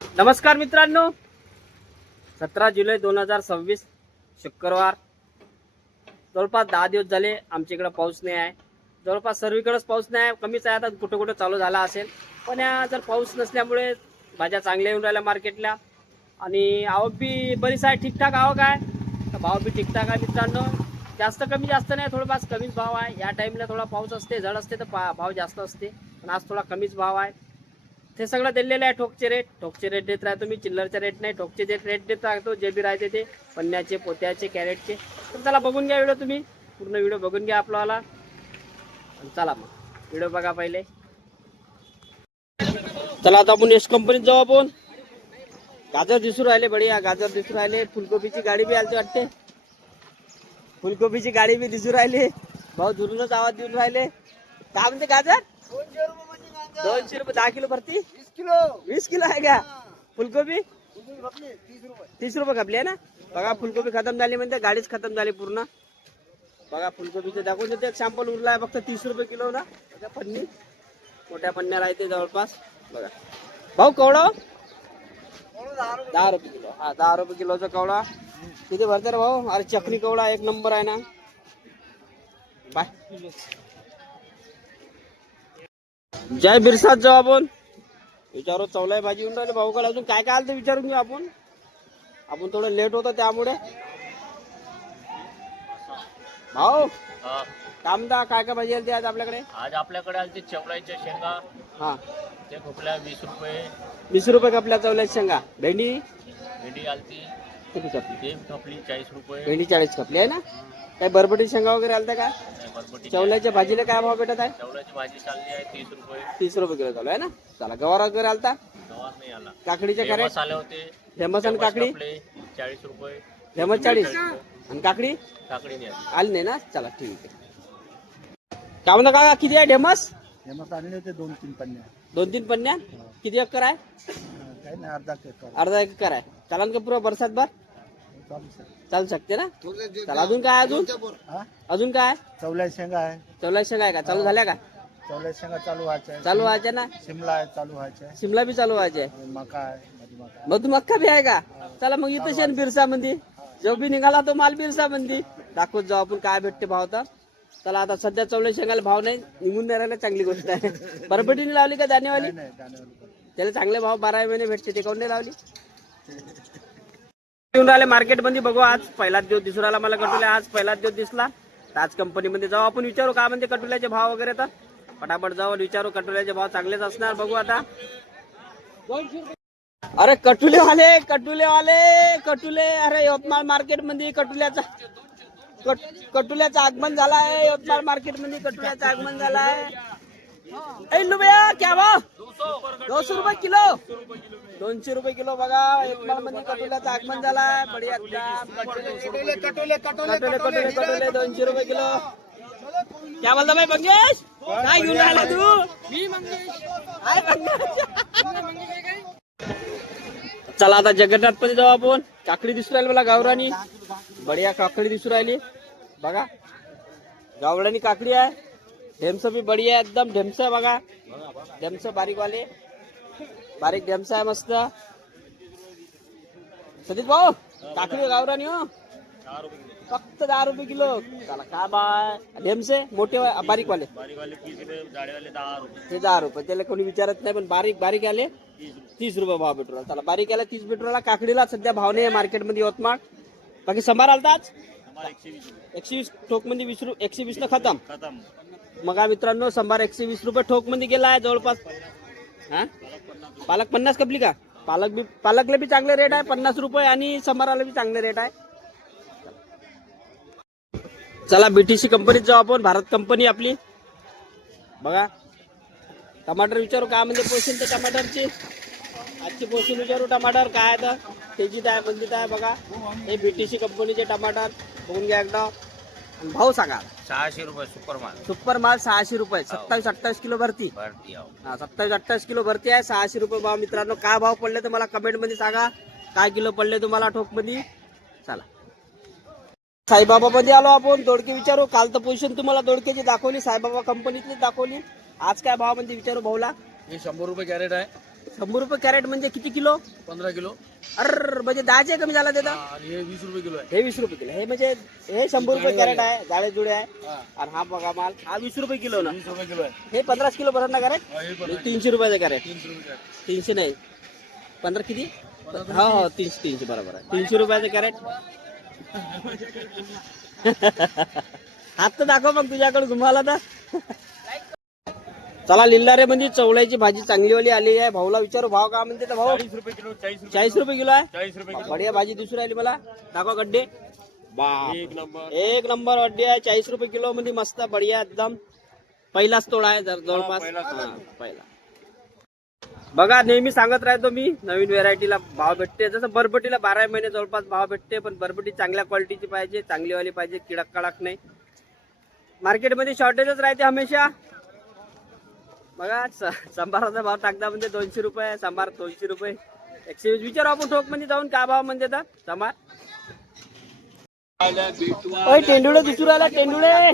नमस्कार मित्रांनो, 17 जुलै 2026 शुक्रवार. जवळपास 10 दिवस झाले आमच्या इकडे पाऊस नाही आहे. जवळपास सर्वीकडेच पाऊस नाही आहे, कमीच आहे. आता कुठं कुठं चालू झाला असेल, पण जर पाऊस नसल्यामुळे भाज्या चांगल्या येऊन राहिल्या मार्केटला आणि आवक बी बरीच आहे. ठीकठाक आवक आहे, तर भाव बी ठीकठाक आहे मित्रांनो. जास्त कमी जास्त नाही, थोडाफार कमीच भाव आहे. या टाईमला थोडा पाऊस असते, झड असते तर भाव जास्त असते, पण आज थोडा कमीच भाव आहे. ते सगळं दिलेलं आहे. ठोकचे रेट देत राहतो मी, चिल्लरचे रेट नाही, ठोकचे रेट देत राहतो. जे बी राहते ते पन्न्याचे, पोत्याचे, कॅरेटचे. तर चला बघून घ्या व्हिडिओ, तुम्ही पूर्ण व्हिडिओ बघून घ्या आपल्याला. चला मग व्हिडिओ बघा पहिले. चला आता आपण यश कंपनीत जाऊ. आपण गाजर दिसू राहिले, बढिया गाजर दिसू राहिले. फुलकोबीची गाडी बी आलती वाटते, फुलकोबीची गाडी बी दिसू राहिली. भाऊ दुरूनच आवाज देऊन राहिले. काय म्हणते गाजर? 200 रुपये 10 किलो भरती. 20 किलो आहे का? फुलकोबी 30 रुपये खपली आहे ना. बघा फुलकोबी खतम झाली, म्हणते गाडीच खतम झाली पूर्ण. बघा फुलकोबीचं दाखवून देते, एक सॅम्पल उरला आहे फक्त 30 रुपये किलो ना. बघा पन्नी, मोठ्या पन्न्या राहते जवळपास. बघा भाऊ कवळा 10 रुपये किलो. हा 10 रुपये किलोचा कवळा. किती भरते रे भाऊ? अरे चक्री कवळा एक नंबर आहे ना. बाय जय बिरसात जाऊ आपण. विचारू चवलाय भाजी येऊन राहिले भाऊकडे. अजून काय काय आलं ते विचारून घेऊ आपण. थोडं लेट होतं त्यामुळे. भाऊ काय म्हणता, काय काय भाजी आली आज आपल्याकडे? आज आपल्याकडे आलती चवळाच्या शेंगा. हा ते खोकल्या 20 रुपये. 20 रुपये कपल्या चवल्याची शेंगा. भेंडी भेंडी आलती किती कपली? ते खपली 40 रुपये. भेंडी 40 कपली आहे ना. काय बरबटी शेंगा वगैरे आलत्या का? बरबटी चवल्याच्या भाजीला काय भाव भेटत आहे? चवळ्याची भाजी चालली आहे 30 रुपये. 30 रुपये किलो चालू आहे ना. चला गवार वगैरे आलता? गवार नाही आला. काकडीचे कॅरेट मसाले होते. फेमस आणि काकडी 40 रुपये. फेमस 40 आणि काकडी काकडी नाही आली. आली नाही ना. चला ठीक आहे. काय म्हणता काका, किती आहे ढेमस? फेमस आणले होते 2-3 पन्न्या. 2-3 पन्न्या. किती एकर आहे? काही नाही, अर्धा एकर आहे. चालन का पुरा बरसात भर? चालू शकते ना. चला अजून काय? अजून काय? चवल्या शेंगा आहे. चवला शेंगा आहे का? चालू झाल्या का? चवल्या शेंगा चालू व्हायच्या. चालू व्हायच्या ना. शिमला आहे चालू व्हायच्या. शिमला बी चालू व्हायचे. मका आहे, मधुमका. मधुमक्का बी आहे का? चला मग इथं शेण बिरसा मंदी जो बी निघाला तो माल बिरसा मंदी दाखवत जाऊ आपण काय भेटते भाव. तर चला आता सध्या चवल्या शेंगाला भाव नाही, निघून नाही राहिला, चांगली गोष्ट आहे. बरबटीने लावली का दाणेवाली? नाही, दाणेवाली. त्याला चांगले भाव 12 महिने भेटते, ते काऊन नाही लावली? येऊन राहिले मार्केट मध्ये. बघू आज पहिलाच दिवस दिसून राहिला मला कटुल्या. आज पहिलाच दिवस दिसला तर आज कंपनीमध्ये जाऊ आपण, विचारू काय म्हणते कटुल्याचे भाव वगैरे. तर फटाफट जाऊ विचारू. कटुल्याचे भाव चांगलेच असणार. बघू आता. अरे कटुले कटुले. अरे यवतमाळ मार्केट मध्ये कटुल्याचं आगमन झाला आहे. यवतमाळ मार्केट मध्ये कटुल्याचं आगमन झाला आहे. भैया क्या भाव? 200 रुपये किलो. 200 रुपये किलो. बघा यवतमाळ मध्ये कटुल्याचं आगमन झाला आहे. बढिया कटुले 200 रुपये किलो. क्या बोलता भाई मंगेश? काय घेऊन राहिला तू? मी चला आता जगन्नाथ मध्ये जाऊ आपण. काकडी दिसू राहिली मला गावरानी. बढिया काकडी दिसू राहिली. बघा गावरानी काकडी आहे. ढेमस बी बढिया आहे, एकदम ढेमस. बघा ढेमस बारीक ढेमस आहे मस्त. सतीश भाऊ काकडी गावरानी हो, फक्त 10 रुपये किलो. चला काय बाय. ढेमसे मोठे बारीक वाले 30 रुपये, जाडेवाले 10 रुपये. ते 10 रुपये. त्याला कोणी विचारत नाही, पण बारीक आले 30 रुपये भाव पेट्रोल. चला बारीक आला 30 पेट्रोलला. काकडीला सध्या भाव नाही मार्केटमध्ये यवतमाळ. बाकी संभार आलता आज 120 ठोक मध्ये 120 न खतम. मग मित्रांनो संभार 120 रुपये ठोक मध्ये गेला आहे जवळपास. हा पालक 50 कपली का? पालकला बी चांगले रेट आहे 50 रुपये, आणि संभाराला बी चांगले रेट आहे. चला बीटीसी कंपनीत जाऊ आपण. भारत कंपनी आपली. बघा टमाटर विचारू काय म्हणजे पोषण ते टमाटरची. आजची पोषण विचारू टमाटर काय आहे, तर तेजीत आहे मंदीत आहे. बघा हे बीटीसी कंपनीचे टमाटर बघून घ्या एकदा. भाऊ सांगा. 600 रुपये सुपर माल 600 रुपये. 27-28 किलो भरती. हा 27-28 किलो भरती आहे. 600 रुपये भाव मित्रांनो. काय भाव पडले तर मला कमेंट मध्ये सांगा. काय किलो पडले तुम्हाला ठोक मध्ये. चला साईबाबा मध्ये आलो आपण. दोडके विचारू. काल तर पोझिशन तुम्हाला दोडक्याची दाखवली, साईबाबा कंपनीतली दाखवली. आज काय भाव मध्ये विचारू भाऊला. हे 100 रुपये कॅरेट आहे. 100 रुपये कॅरेट म्हणजे किती किलो? 15 किलो. अर म्हणजे 10 कमी झाला त्याचा. आणि हे 20 रुपये किलो आहे. हे 20 रुपये किलो. हे म्हणजे हे 100 रुपये कॅरेट आहे, जाळे जुळे आहे. हा. आणि हा बघा माल, हा 20 रुपये किलो ना. 20 रुपये किलो आहे. हे 15 किलो भरत ना कॅरेट. हा, हे पण आहे. 300 रुपयाचं कॅरेट. 300 रुपये आहे. 300 नाही, 15 किती? हो हो 300 बरोबर आहे. 300 रुपयाचं कॅरेट. हात तर दाखव मग तुझ्याकडे घुमाला तर. चला लिल्लारे म्हणजे चवळ्याची भाजी चांगलीवाली आली आहे. भाऊला विचारू भाव का म्हणते तर भाऊ. 40 रुपये किलो, 40 रुपये किलो आहे. 40 रुपये किलो. बढिया भाजी दिसून राहिली मला. दाखवा गड्डे. बाप, एक नंबर. एक नंबर अड्डी आहे. 40 रुपये किलो म्हणजे मस्त बढिया एकदम. पहिलाच तोडा आहे जवळपास. पहिलाच तोडा. हा, पहिला. बघा नेहमी सांगत राहतो मी, नवीन व्हेरायटीला भाव भेटते. जसं बरबटीला 12 महिने जवळपास भाव भेटते, पण बरबटी चांगल्या क्वालिटीची पाहिजे, चांगलीवाली पाहिजे, किडक कडक नाही. मार्केटमध्ये शॉर्टेजच राहते हमेशा. बघा सांबाराचा भाव टाकता म्हणजे 200 रुपये, सांबार 200 रुपये. 120 विचारू आपण ठोक मध्ये जाऊन काय भाव म्हणजे सांबार. ओय टेंडुळे दिसू राहिला, टेंडुळे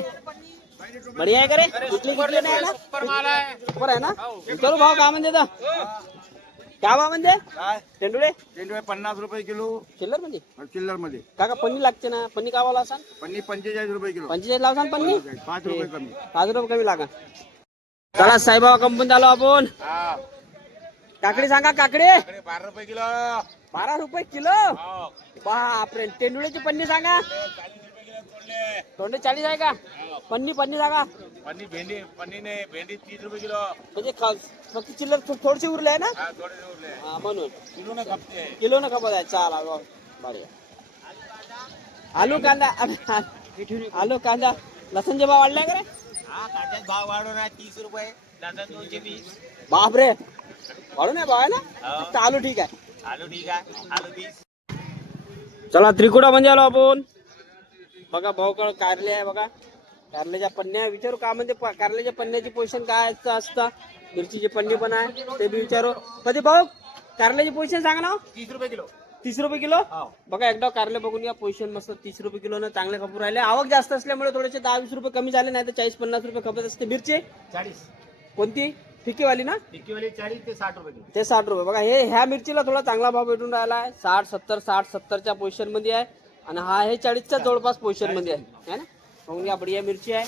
बढिया आहे का रे? कुठली कुठली नाही ना? बरोबर आहे ना? विचारू भाव काय म्हणते काय भाव म्हणजे टेंडुळे? टेंडवे 50 रुपये किलो. चिल्लर म्हणजे चिल्लर मध्ये. काका पन्नी लागते ना. पन्नी काय भाव असाल? पन्नी 45 रुपये किलो. 45 लावसान पन्नी. 5 रुपये कमी. 5 रुपये कमी लागा. चला साईबाबा कंपनीत आलो आपण. काकडी सांगा. काकडी 12 रुपये किलो. 12 रुपये किलो. बापरे. टेंडुळेची पन्नी सांगा. तोंडे 40 आहे का? पन्नी सांगा. पन्नी नाही, भेंडी 30 रुपये किलो. म्हणजे फक्त चिल्लर थोडीशी उरले आहे ना. हा, थोडे उरले. हा म्हणून किलो ना खपते. किलो न खपत आहे. चाला बढिया. आलू कांदा आलू कांदा लसणचे भाव वाढलाय का रे? हा, कांद्यात भाव वाढवून आहे 30 रुपये. दादा 220. बापरे वाढून आहे भाव आहे ना. हो. फक्त आलू ठीक आहे. आलू ठीक आहे. आलू 20. चला त्रिकुटा म्हणजे आलो आपण. बघा भाऊ कारले आहे. बघा कारल्याच्या पन्न्या विचारू का म्हणजे कारल्याच्या पन्न्याची पोझिशन काय असतं. मिरचीची पन्नी पण आहे ते बी विचारू. कधी भाऊ कारल्याची पोझिशन सांगा ना. 30 रुपये किलो. 30 रुपये किलो. हो. बघा एकदा कारले बघून या. पोझिशन मस्त 30 रुपये किलो न चांगले खपूर राहिले. आवक जास्त असल्यामुळे थोडेसे 10-20 रुपये कमी झाले, नाही तर 40-50 रुपये खपत असते. मिरची 40. कोणती? फिकीवाली ना. टिक्कीवाली 40 ते 60 रुपये किलो. ते 60 रुपये. बघा ह्या मिरचीला थोडा चांगला भाव भेटून राहिला आहे. 60-70च्या पोझिशन मध्ये आहे. आणि हा हे 40च्या जवळपास पोझिशन मध्ये आहे ना. मग या बढिया मिरची आहे.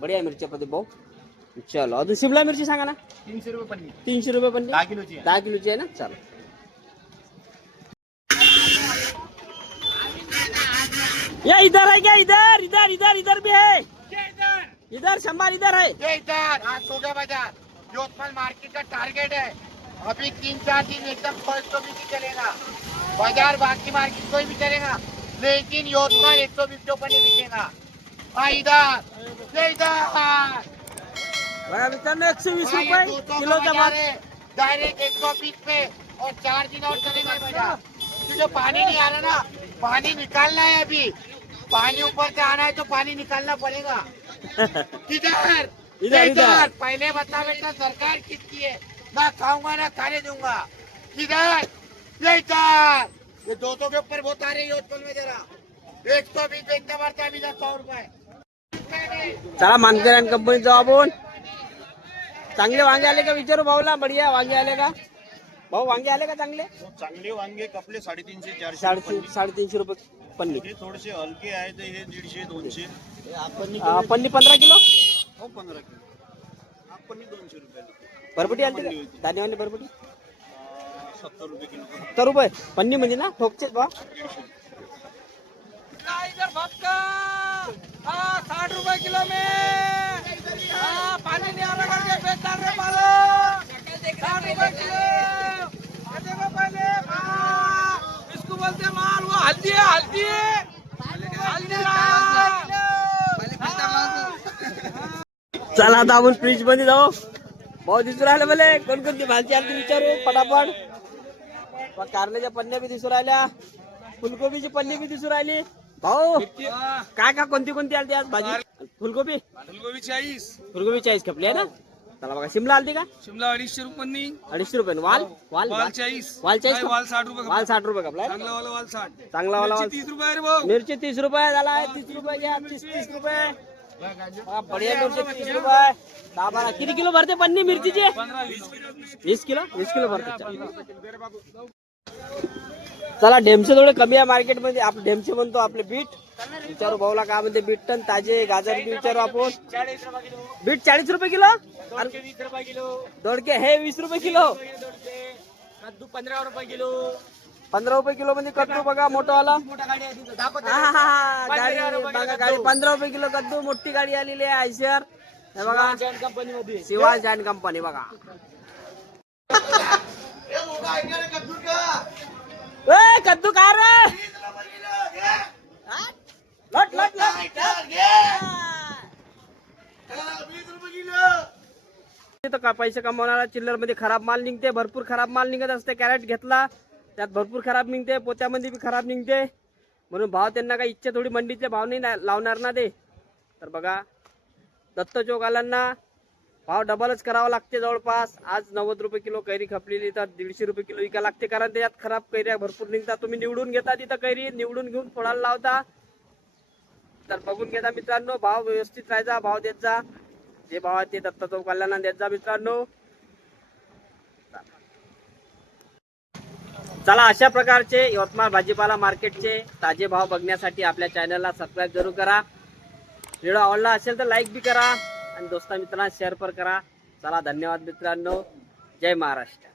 बढिया मिरची पद्धत भाऊ. चलो अजून शिमला मिरची सांगा ना. 300 रुपये पन्नी. 300 रुपये पण 10 किलोची आहे. 10 किलोची आहे ना. चलो या इधर है क्या? इधर भी है. इधर शंबर इधर है. ये इधर आज सोगा बाजार योतमाल मार्केट का टारगेट है. अभी 3-4 दिन एकदम फर्स्ट भी नहीं चलेगा बाजार. बाकी मार्केट कोई भी चलेगा, लेकिन योतमाल 120 रुपये नहीं बिकेगा. हाँ इधर ये इधर. बघा मित्रांनो 120 रुपये किलोचा भाव. डायरेक्ट 120 पे. और 4 दिन और चलेगा बाजार. जो पानी नहीं आ रहा ना, पानी निकालना है अभी. पानी ऊपर से आना है तो पानी निकालना पड़ेगा. किधर इधर. पहले बता बेटा सरकार किसकी है. ना खाऊंगा ना खाने दूंगा. किधर ये इधर. ये 200 के ऊपर बहुत आ रही है होटल में. जरा 120 बेचना पड़ता है अभी 100 रुपए. चला मानकरान कंपनीत जाऊ आपण. चांगले वांगे आले का विचारू भाऊला. बढिया वांगे आले का भाऊ? वांगे आले का चांगले? चांगले वांगे कपले 350-400. 350 रुपये पन्नी. हे थोडेसे हलके आहेत. हे 150-200. पन्नी 15 किलो. हो 15 किलो. आपण 200 रुपये. बरबटी आलते का? धान्यवाली बरबटी 70 रुपये किलो. 70 रुपये पन्नी म्हणजे ना. ठोकचे भाव 60 रुपए किलो में. पानी नहीं आ रहा करके बेचता रे मालो. 60 रुपए किलो. देखो पहले इसको बोलते माल. वो हल्दी है. चला आता आपण फ्रीज मध्ये जाऊ. भाऊ दिसू राहिले मला. कोणकोणती भाजी आली विचारू पटापट. कारल्याच्या पन्न्या बी दिसू राहिल्या. फुलकोबीची पन्नी बी दिसू राहिली. भाऊ काय का कोणती आलती आज भाजी? फुलकोबी 40 खपली आहे ना. चला बघा शिमला आलती का? शिमला 250 रुपये. 250 रुपये. वाल 40. वाल 40. वाल 60 रुपये. वाल 60 रुपये खपला. चांगला वाल 60. चांगला वाला वाल 30 रुपये रे भाऊ. मिरची 30 रुपये झाला. 30 रुपये घ्या. 30 रुपये. बढिया मिरची 30 रुपये 10-12 किती किलो भरते पन्नी मिरचीची 20 किलो भरते. चला ढेमचे थोडे कमी आहे मार्केट मध्ये. आपण ढेमचे म्हणतो आपले बीट. विचारू भाऊला काय म्हणते बीट टन ताजे गाजर बी विचारू आपण. बीट 40 रुपये किलो. 20 रुपये किलो. दोडके हे 20 रुपये किलो. कद्दू 15 रुपये किलो. 15 रुपये किलो मध्ये कद्दू बघा मोठावाला. मोठा गाडी आहे तिथं. दाखव. गाडी बघा गाडी 15 रुपये किलो कद्दू. मोठी गाडी आलेली आहे आयशर. हे बघा कंपनी मध्ये शिवाज अँड कंपनी बघा. ए कद्दू काय रे. लट लट लट तिथं का पैसे कमवणारा चिल्लर मध्ये खराब माल निघते. भरपूर खराब माल निघत असते. कॅरेट घेतला त्यात भरपूर खराब निघते. पोत्यामध्ये बी खराब निघते. म्हणून भाव त्यांना काही इच्छा थोडी मंडीतले भाव नाही लावणार ना ते. तर बघा दत्त चौकालांना भाव डबलच करावा लागते जवळपास. आज 90 रुपये किलो कैरी खपलेली तर 150 रुपये किलो विका लागते. कारण त्याच्यात खराब कैऱ्या भरपूर निघतात. तुम्ही निवडून घेता तिथं कैरी निवडून घेऊन फोडायला लावता. तर बघून घेता मित्रांनो. भाव व्यवस्थित राहायचा. भाव देत जा. जे भाव आहे ते दत्त चौकालांना देत जा मित्रांनो. चला अशा प्रकारचे यवतमाळ भाजीपाला मार्केटचे ताजे भाव बघण्यासाठी आपल्या चॅनलला सबस्क्राईब जरूर करा. व्हिडिओ आवडला असेल तर लाईक बी करा आणि दोस्ता मित्रांना शेअर पण करा. चला धन्यवाद मित्रांनो. जय महाराष्ट्र.